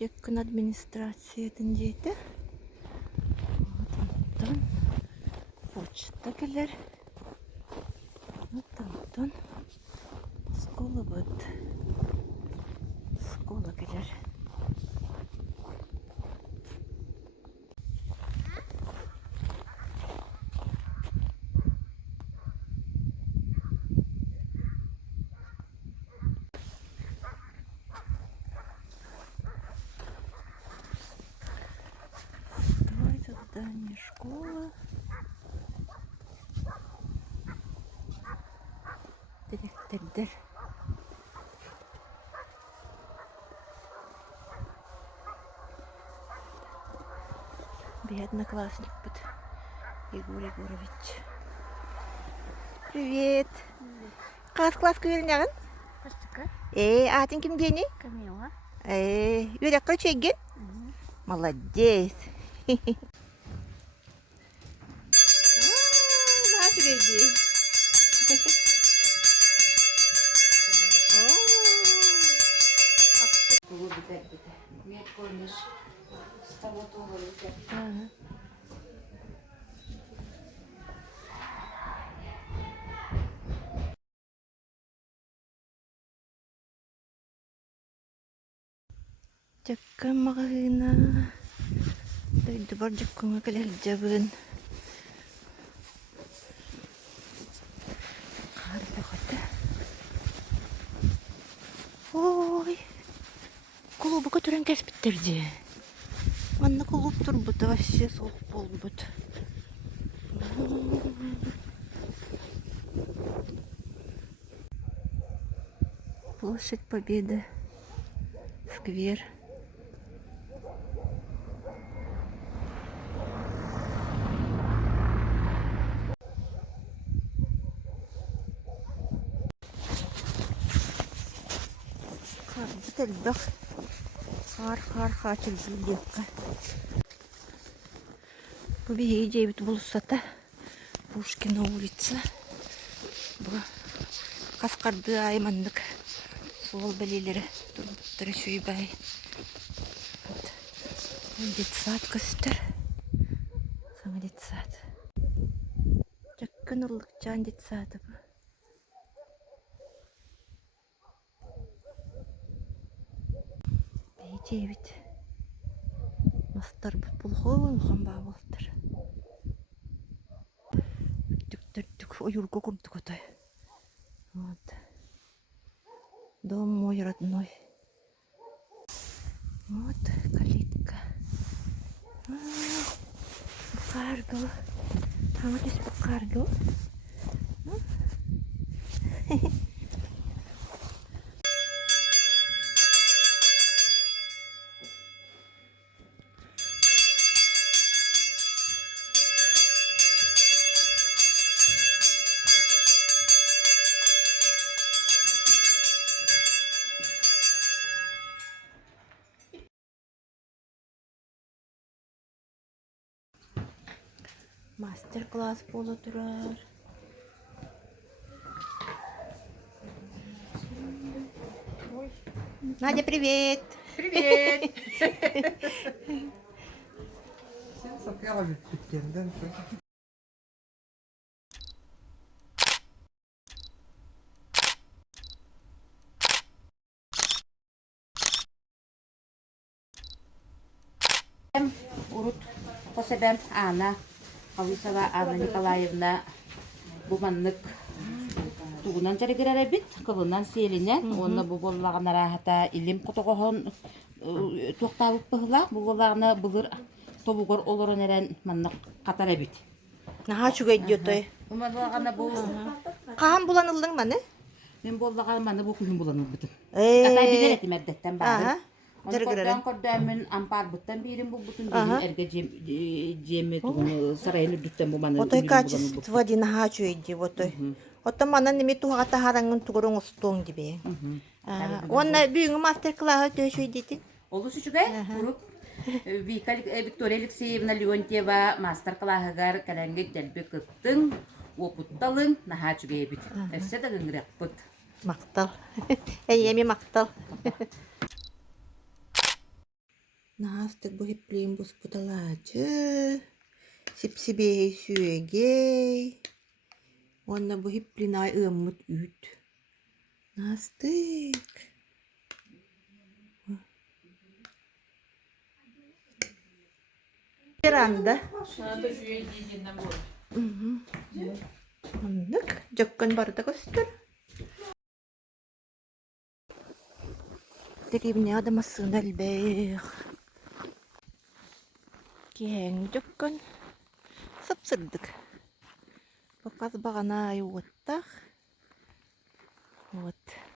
Yakın administrasiyadan deydi. Ondan почта gelir. Ondan школа bud. Школа gelir. Здание школы. Директордер. Bir одноклассник под Егор Егорович. Привет. Қас класс көйелнәгін? Кастыка? Атын кім дені? Камила. Үйрек чейген? Молодец. Нашу гейди. Було бітер. Мед корниш. Стало того лише. Jakka magahina. Dito bar jakka nga kalahijabun. Karga kata. Ой. Клубы, которые кәс біттерді. Манна клуб тұрбыты вообще соғып болбыт. Площадь Победы. Сквер. Бітелбек. Қар чілділдекка. Бұл бейге дейбіт болысата. Пушкина улица. Бұл қасқарды аймандық. Сол бәлелері тұрбыттыры шөйбай. Детсад көстір. Саңа детсад. Жақын ұрлық жан детсады бұл. Бейдейбіт. Мастар бұл қолған ба болдыр. Түк ойырға көмді көтай. Вот. Дом мой родной. Вот калитка. Букаргал. Там здесь букаргал. Мастер-класс пола турар. Надя, привет! Привет! Sen sakala bittiğinden sonra. Урут Косебен Анна Халисова Анна Николаевна Буманнык тугунан жарыгырара бит, кылынан селинен, онна бу боллагана рахата илим котогохон токтабып быгла, бу боллагана былыр тобугор олорон эрен маннык катара бит. Наха чуга идиотой. Бу боллагана бу Кахан буланылдың маны? мен боллагана маны бу күн буланып битим. Ата Эй. билер этимердеттен баары. Жарыгырара. Кордан ампар буттан бирим бу бутун дегин эрге жеме тугун сарайны дуттан бу маны. Отой качество ди наха чуга иди отой. Отой мана неме тугата хараңын тугурун устуң дибе. Онна бүгүн мастер-класс төшү идитин. Олус үчүгай уруп Виктория Алексеевна Леонтьева мастер-классыгар каланге делбе кыттың опутталың наха чугай бит. Эссе да гыңракпыт. Мактал. Эми мактал. Naastık bu hipliğin buz budalacı. Sipsibeyi süegey. Onna bu hiplin ay ımmut üt. Naastık. Bir anda. Şurada şu yediğinden bu. Anlık. Jokkun barda göster. Tekibine adamasın elbey. Keng jokkun. Sapsırdık. Bakas bağına yuvattak. Вот.